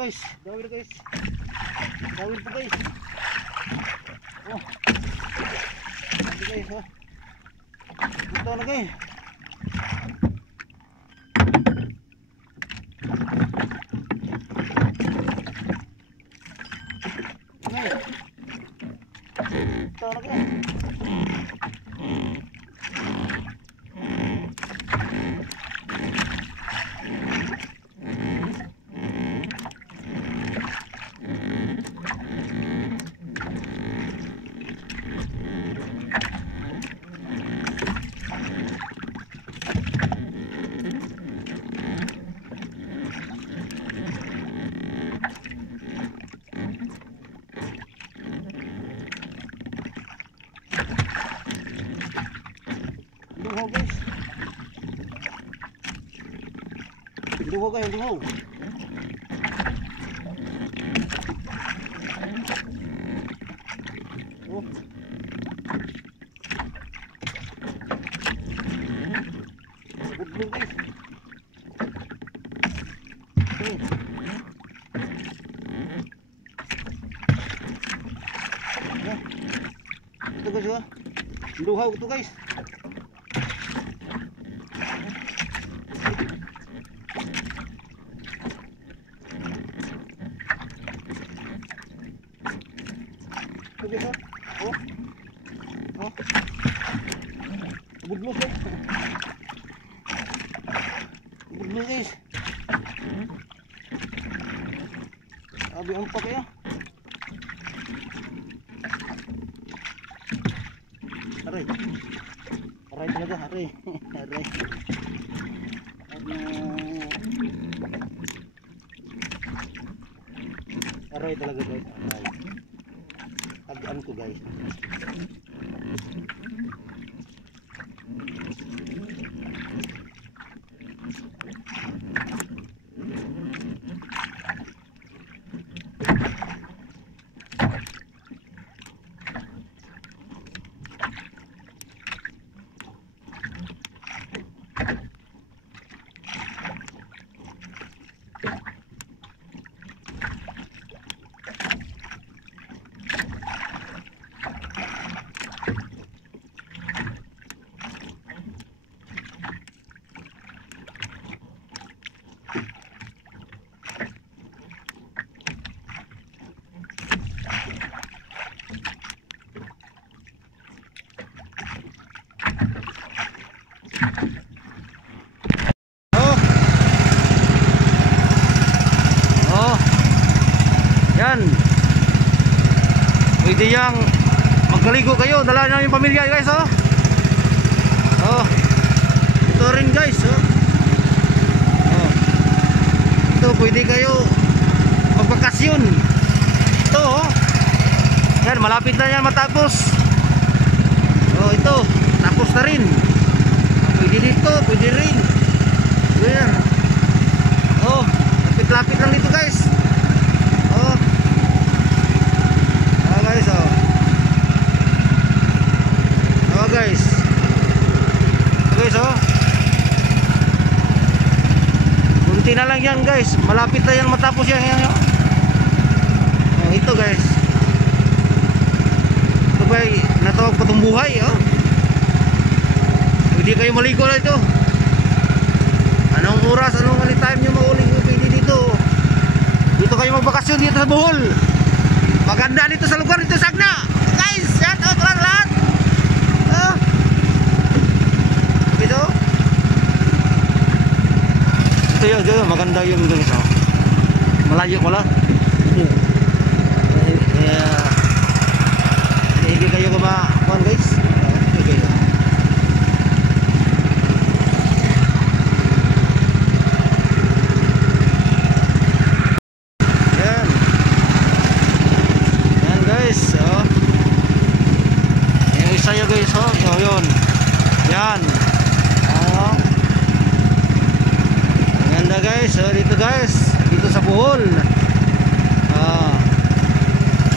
guys, dawir guys. Dawir pa guys. Oh. Dawir guys, oh. Ito na guys. Ito na guys. Duho guys. Duho kayo, duho. Oh. Good guys. Okay. Ito guys, oh. Duho ito guys. Oh. Oh. Budlo guys. Budlo guys. Abi ang pa kaya. Aray. Aray talaga, aray. Aray. Aray talaga guys. Aray. Tagaan ko guys. Yan. Pwede yang magkaligo kayo, dala na yung pamilya guys, oh. Oh. Ito rin guys, oh. Oh. Ito pwede kayo magbakasyon. Ito, oh. Yan, malapit na yan matapos. Oh, ito, tapos na rin. Pwede dito, pwede rin. Yan. Oh, lapit-lapit lang dito guys. Oh. Ah guys, oh. Oh guys. Guys, oh. Kunti na lang yan guys. Malapit na yan matapos yan. Oh, ito guys. Ito ba natawag patumbuhay, oh. Pwede kayo maligo na ito. Anong oras, anong time nyo mauling pwede dito. Dito kayo magbakasyon dito sa Bohol. Maganda dito sa lugar dito sa Agna. Guys, shout out lahat. Oh. Dito. Ito yun, maganda yung guys, oh. Malayo pala. Hindi kayo kumakuan guys. Okay. Guys, oh, yun. Yan. Oh. Ganda guys, oh, dito guys, dito sa Bohol. Ah.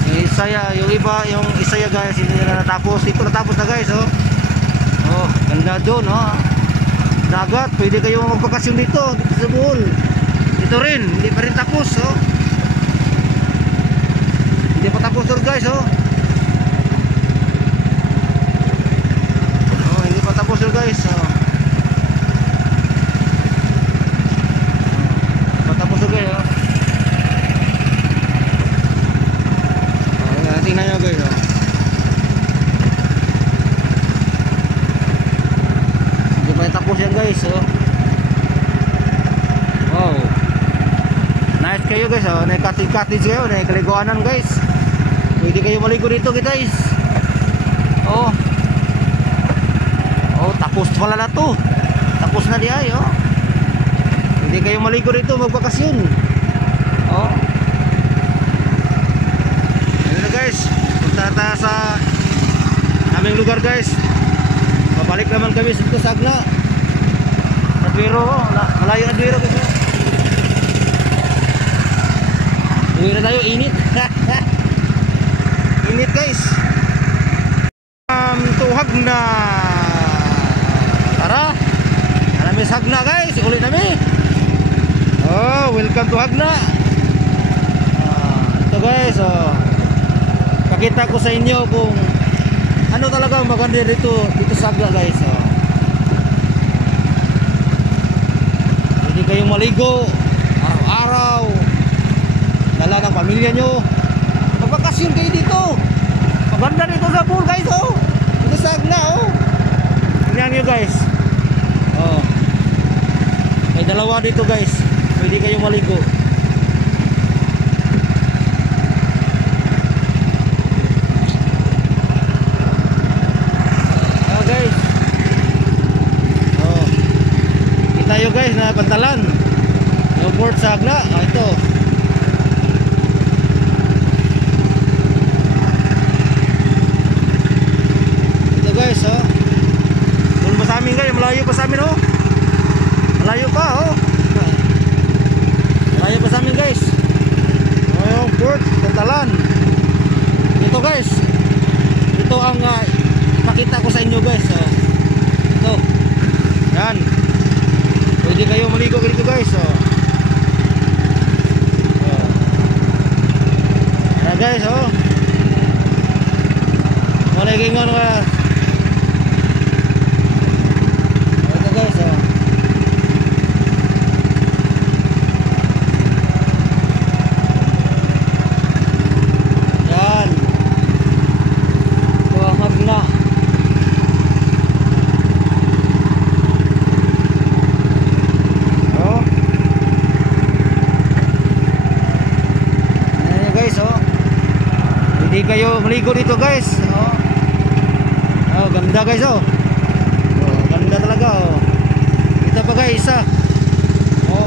Yung Isaya, yung iba, yung Isaya guys, hindi na natapos. Dito natapos na guys, oh. Oh, ganda doon, oh. Dagat, pwede kayo magbakasyon dito sa Bohol. Ito rin, hindi pa rin tapos, oh. tapos to guys, oh. Oh, hindi pa tapos to guys, oh. Patapos to guys, oh. Oh, tingnan nyo guys, oh. Hindi pa tapos yan guys, oh. Wow. Nice kayo guys, oh. Cottage kayo, kaliguanan guys. Pwede kayo maligo dito guys. Oh. Oh, tapos pala na to. Tapos na di ay, oh. Pwede kayo maligo dito, magbakasyon. Oh. Ayun na guys. Punta tayo sa aming lugar guys. Babalik naman kami sa Sagna. Sa Duero, oh. Malayo na Duero guys, oh. Uwi na tayo, init. Init guys. Tuhag na. Tara. Nami Sagna guys, ulit nami. Oh, welcome to Hagna. Ito guys, oh. Pakita ko sa inyo kung ano talaga ang maganda dito sa Hagna guys, oh. Pwede kayong maligo araw-araw. Dala ng pamilya nyo. Magbakasyon kayo dito. Maganda dito sa pool guys, oh. Dito sa Hagna, oh. Tingnan nyo guys. Oh. May dalawa dito guys. Pwede kayo maligo. Oh guys. Oh. Kita nyo guys na pantalan. Yung port sa Hagna. Oh, ito. Guys, oh. Doon pa sa amin guys, malayo pa sa amin, oh. Malayo pa, oh. Malayo pa sa amin guys. Oh, yung port, Pantalan. Ito guys. Ito ang pakita ko sa inyo guys, oh. Ito. Yan. Pwede kayo maligo dito guys, oh. Oh. Yan guys, oh. Maligingon nga. Guys, oh. Yan. Ito ang Hagna. Oh. Ayan guys, oh. Hindi kayo maligo dito guys, oh. Oh, ganda guys, oh. Oh, ganda talaga, oh. Ito pa guys, isa. Oh.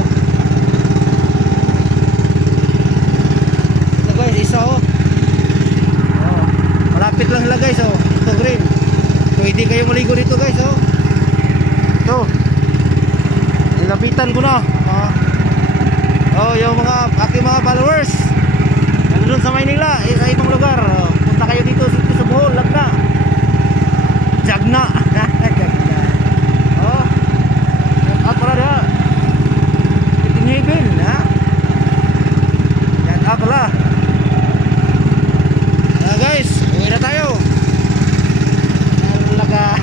Ito guys, isa, oh. Oh. Malapit lang sila guys, oh. Ito green. Pwede kayo maligo dito guys, oh. Ito. Nilapitan ko na. Oh. Oh, yung mga aking mga followers. Nandun sa Maynila, sa ibang lugar. Oh. Punta kayo dito sa Bohol, Hagna. Jagna. Oh. At pala dia. Itinibin, ha? Yan up pala. Guys, uwi na tayo. Laga.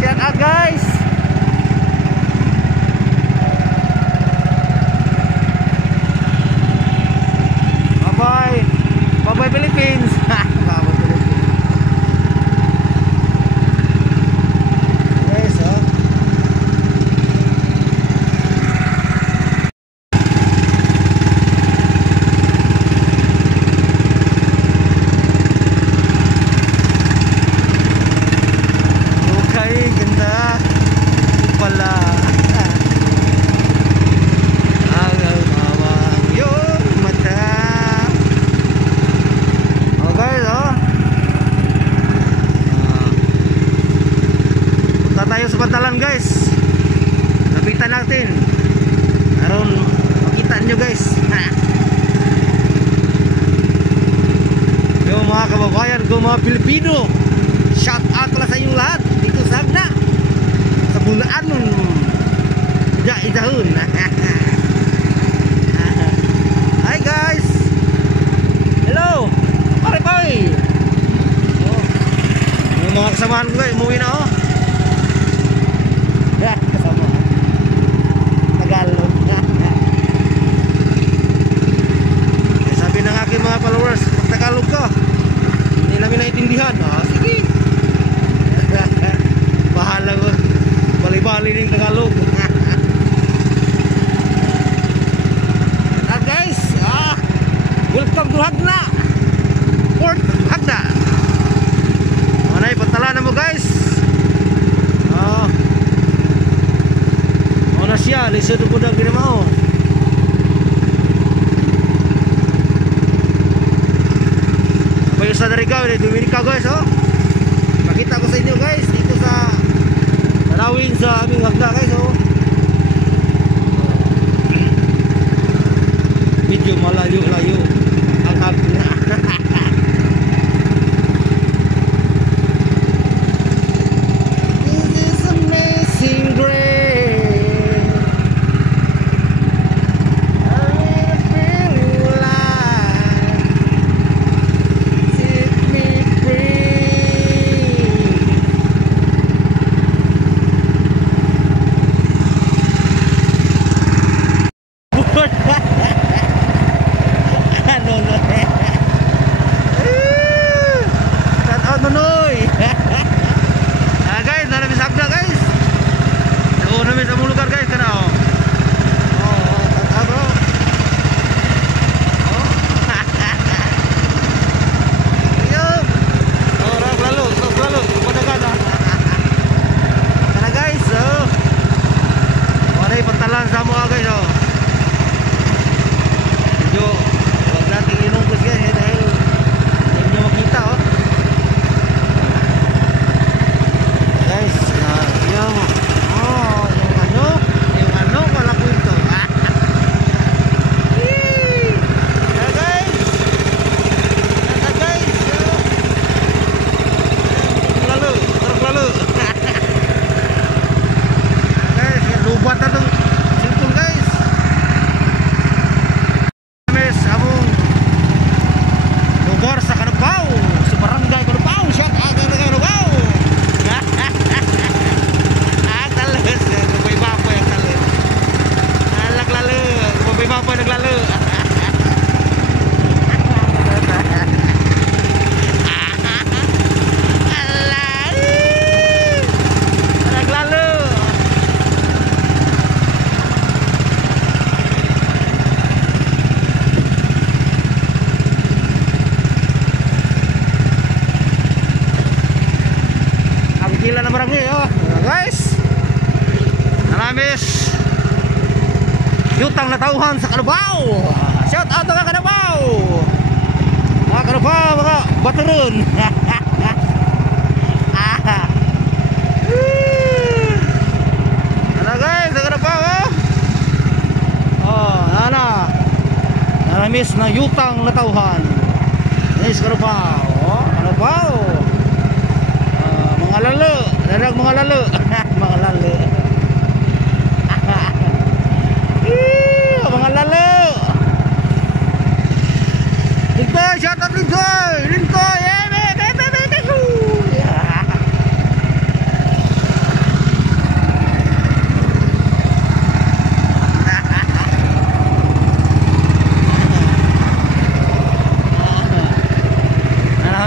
Yan up guys. Bye bye. Bye bye Philippines. Pantalan guys, lapitan natin aron makita nyo guys. Yung mga kababayan ko, mga Pilipino, shout out pala sa inyong lahat dito sa Hagna, sa Bulaan idahon. Hi guys, mga kasamahan ko guys, umuwi na oh. Kasama Tagalog. Sabi ng aking mga followers, pag Tagalog ka hindi namin naintindihan. Sige. Bahala ko. Bali-bali ng Tagalog. Guys, welcome to Hagna. Port Hagna. Manay pantala na mo guys. Ona siya, lisod mo na ginamao. Payo sa Darigao, Dominica guys oh. Pakita ko sa inyo guys dito sa Tanawin sa aming Hagna guys oh. Medyo malayo-layo ang Hagna. This is amazing grace. I really feel alive. Set me free. Ano no? Shout out Manoy. Guys, naramis Hagna guys. Nauna namin sa mong lugar guys kana oh. Bro. Yo. Rag lalo. Padagan ah. Kana guys, oh. Wala pantalan sa mo guys oh. Medyo wag natin inungkos guys dahil hindi nyo makita oh. Guys, yung ano wala kwento. Guys, lalo. Guys, lubat na itong simple guys. Mes, among lugar sa Canubao, sa Barangay Canubao. Shout out sa Canubao. Talas, kumay-bapoy ang talas. Laglalo, kumay-bapoy naglalo. Naglalo. Ang gila na barangay oh. Guys, nalamis yutang na tauhan sa Canubao. Shout out mga Canubao. Mga Canubao, mga baturon. Ano guys, sa Canubao oh. Nalamis na yutang na tauhan. Yes, Canubao oh. Canubao mga lalo. Darag mga lalo. Mga lalo. Mga lalo. Lintoy, shout out Lintoy. Lintoy,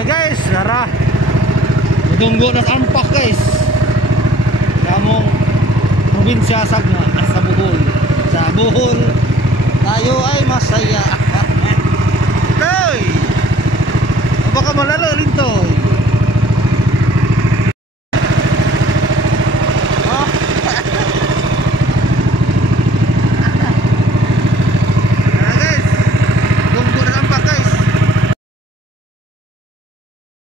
guys, nara. Tunggu ng ampak guys. Kamong probinsya sa Bohol. Sa Bohol tayo ay masaya. Toy. Baka malalo rin to.